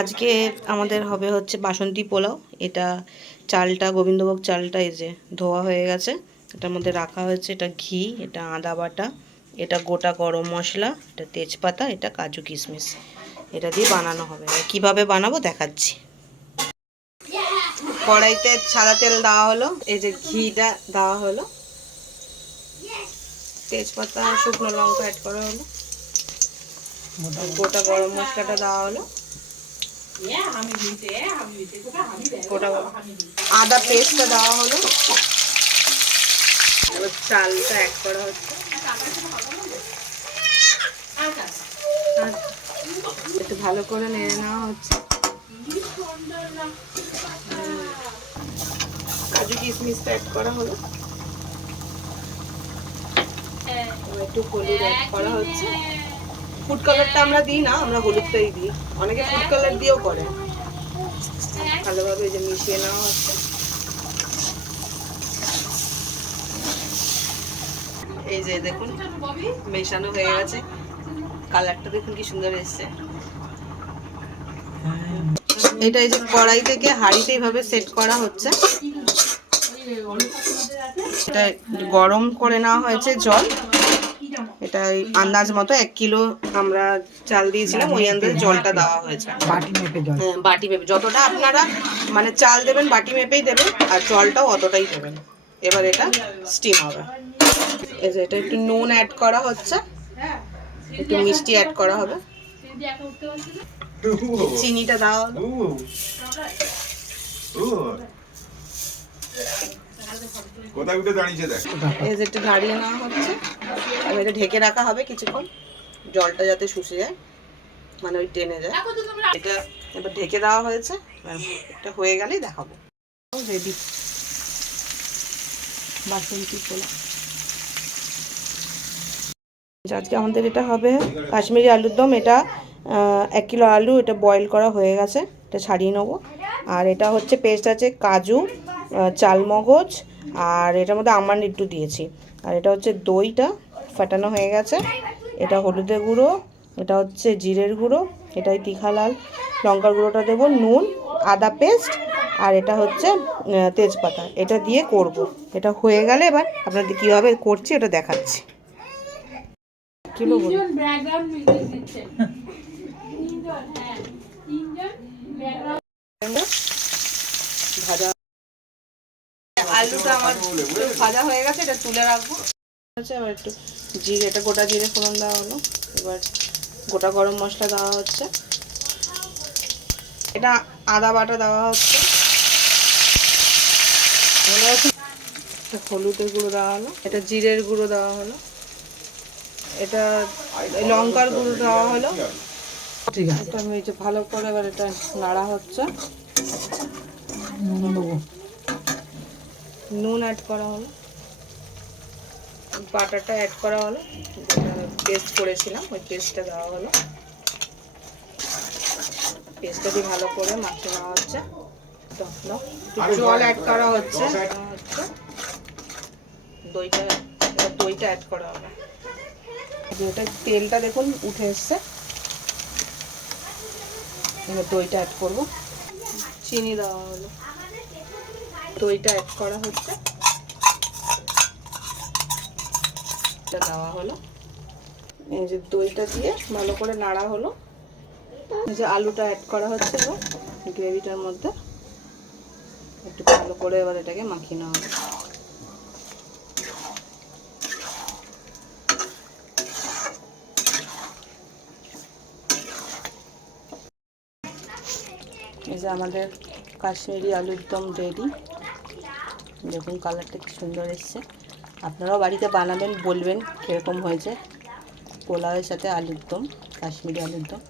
আজকে আমাদের হবে হচ্ছে বাসন্তী পোলাও। এটা চালটা গোবিন্দভোগ চালটা এই যে ধোয়া হয়ে গেছে, এটার মধ্যে রাখা হয়েছে এটা ঘি, এটা আদা বাটা, এটা গোটা গরম মশলা, এটা তেজপাতা, এটা কাজু কিশমিশ, এটা দিয়ে বানানো হবে। কিভাবে বানাবো দেখাচ্ছি। কড়াইতে সাদা তেল দেওয়া হলো, এই যে ঘিটা দেওয়া হলো, তেজপাতা শুকনো লঙ্কা অ্যাড করা হলো, গোটা গরম মশলাটা দেওয়া হলো, গোটা আদা পেস্টটা দেওয়া হলো, এবার চালটা অ্যাড করা হচ্ছে, একটু ভালো করে নেড়ে নেওয়া হচ্ছে। কাজু কিশমিশটা অ্যাড করা হলো, একটু হলুদ অ্যাড করা হচ্ছে। ফুড কালারটা আমরা দিই না, আমরা হলুদটাই দিই, অনেকে ফুড কালার দিয়েও করে। ভালোভাবে এই যে মিশিয়ে নেওয়া হচ্ছে। এই যে দেখুন মেশানো হয়ে গেছে, কালারটা দেখুন কি সুন্দর এসছে। এটা এই যে কড়াই থেকে হাঁড়িতে এইভাবে সেট করা হচ্ছে, এটা গরম করে নেওয়া হয়েছে জল, এটা আন্দাজ মতো 1 কিলো আমরা চাল দিয়েছিলাম, ওই আন্দাজে জলটা দেওয়া হয়েছে। হ্যাঁ, বাটি মেপে যতটা আপনারা মানে চাল দেবেন বাটি মেপেই দেবেন, আর জলটাও অতটাই দেবেন। এবার এটা স্টিম হবে। এই যে এটা একটু নুন অ্যাড করা হচ্ছে, একটু মিষ্টি অ্যাড করা হবে, চিনিটা দেওয়া হলো, এই যে একটু নাড়িয়ে নেওয়া হচ্ছে। আর এটা ঢেকে রাখা হবে কিছুক্ষণ, জলটা যাতে শুষে যায়, মানে ওই টেনে যায়। এটা এবার ঢেকে দেওয়া হয়েছে, এটা হয়ে গেলেই দেখাবো। রেডি বাসন্তী পোলাও। আজকে আমাদের এটা হবে কাশ্মীরি আলুর দম। এটা 1 কিলো আলু, এটা বয়েল করা হয়ে গেছে, এটা ছাড়িয়ে নেবো। আর এটা হচ্ছে পেস্ট আছে কাজু, চালমগজ, আর এটার মধ্যে আমন্ড একটু দিয়েছি। আর এটা হচ্ছে দইটা ফাটানো হয়ে গেছে, এটা হলুদের গুঁড়ো, এটা হচ্ছে জিরের গুঁড়ো, এটাই তিখা লাল লঙ্কার গুঁড়োটা দেবো, নুন, আদা পেস্ট, আর এটা হচ্ছে তেজপাতা। এটা দিয়ে করব। এটা হয়ে গেলে এবার আপনাদের কীভাবে করছি ওটা দেখাচ্ছি। ভাজা আলুটা আমার ভাজা হয়ে গেছে, এটা তুলে রাখবো। এবার একটু জিরে, এটা গোটা জিরে ফোড়ন দেওয়া হলো, এবার গোটা গরম মশলা দেওয়া হচ্ছে, এটা আদা বাটা দেওয়া হচ্ছে, হলুদের গুঁড়ো দেওয়া হলো, এটা জিরের গুঁড়ো দেওয়া হলো, এটা লঙ্কার গুঁড়ো দেওয়া হলো। ঠিক আছে, এটা আমি ভালো করে এবার এটা নাড়া হচ্ছে, নুন অ্যাড করা হলো, বাটারটা অ্যাড করা হলো, পেস্ট করেছিলাম ওই পেস্টটা দেওয়া হলো, পেস্টটা দিয়ে ভালো করে মাখিয়ে নেওয়া হচ্ছে। জল অ্যাড করা হচ্ছে, দইটা অ্যাড করা হবে। এটা তেলটা দেখুন উঠে এসছে, এবার দইটা অ্যাড করবো, চিনি দেওয়া হলো, দইটা অ্যাড করা হচ্ছে, এটা দেওয়া হলো, এই যে দইটা দিয়ে ভালো করে নাড়া হলো, এই যে আলুটা অ্যাড করা হচ্ছে এবার গ্রেভিটার মধ্যে, একটু ভালো করে এবার এটাকে মাখিয়ে নেওয়া হবে। এই যে আমাদের কাশ্মীরি আলুর দম রেডি, দেখুন কালারটা কি সুন্দর এসছে। আপনারাও বাড়িতে বানাবেন, বলবেন কীরকম হয়েছে। পোলাওয়ের সাথে আলুর দম, কাশ্মীরি আলুর দম।